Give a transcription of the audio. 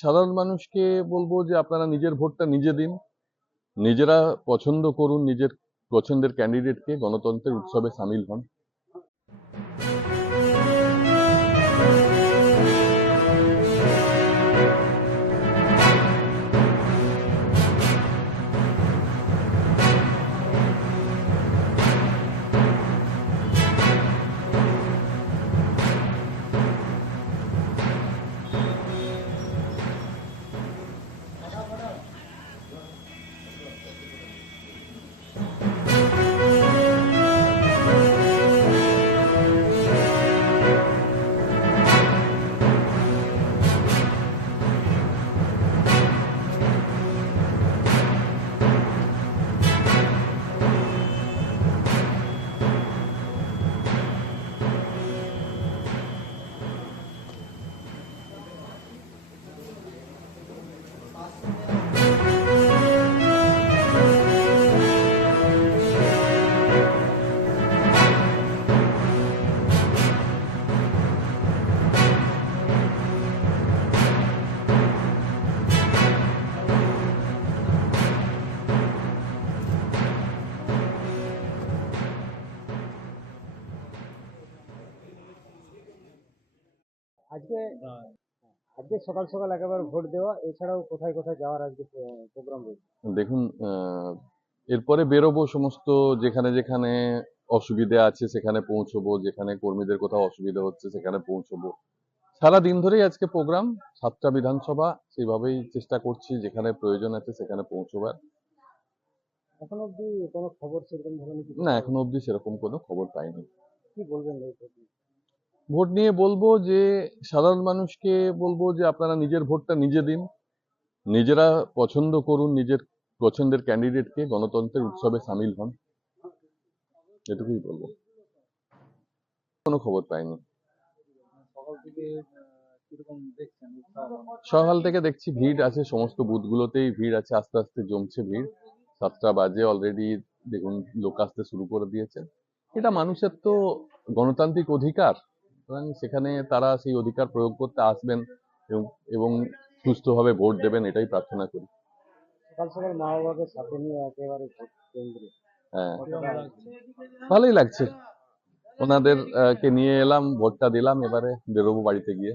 সাধারণ মানুষকে বলব যে আপনারা নিজের ভোটটা নিজে দিন। নিজেরা পছন্দ করুন, নিজের পছন্দের ক্যান্ডিডেটকে গণতন্ত্রের উৎসবে সামিল হন। আজকে আজকে সকাল সকাল একেবারে ভোট দেওয়া এছাড়াও কোথায় কোথায় যাওয়ার আজকে প্রোগ্রাম রয়েছে? দেখুন এরপরে বেরোবো সমস্ত যেখানে যেখানে অসুবিধে আছে সেখানে পৌঁছবো যেখানে কর্মীদের কোথাও অসুবিধা হচ্ছে সেখানে পৌঁছবো। সারা দিন ধরেই আজকে প্রোগ্রাম সাতটা বিধানসভা সেইভাবেই চেষ্টা করছি যেখানে প্রয়োজন আছে সেখানে পৌঁছবার। এখন অব্দি কোনো খবর সেরকম না এখনও অবধি সেরকম কোনো খবর পাইনি। কি বলবেন? ভোট নিয়ে বলব যে, সাধারণ মানুষকে বলব যে, আপনারা নিজের ভোটটা নিজে দিন। নিজেরা পছন্দ করুন, নিজের পছন্দের ক্যান্ডিডেটকে গণতন্ত্রের উৎসবে সামিল হন। এটুকুই বলব। কোনো খবর পাইনি। সকাল থেকে দেখছি ভিড় আছে, সমস্ত বুথগুলোতেই ভিড় আছে, আস্তে আস্তে জমছে ভিড়। সাতটা বাজে অলরেডি দেখুন, লোক আসতে শুরু করে দিয়েছে। এটা মানুষের তো গণতান্ত্রিক অধিকার। সুতরাং সেখানে তারা সেই অধিকার প্রয়োগ করতে আসবেন এবং সুস্থভাবে ভোট দেবেন এটাই প্রার্থনা করি। মা বাবাকে নিয়ে একেবারে হ্যাঁ। ভালোই লাগছে। ওনাদের কে নিয়ে এলাম ভোটটা দিলাম এবারে বেরোবো বাড়িতে গিয়ে।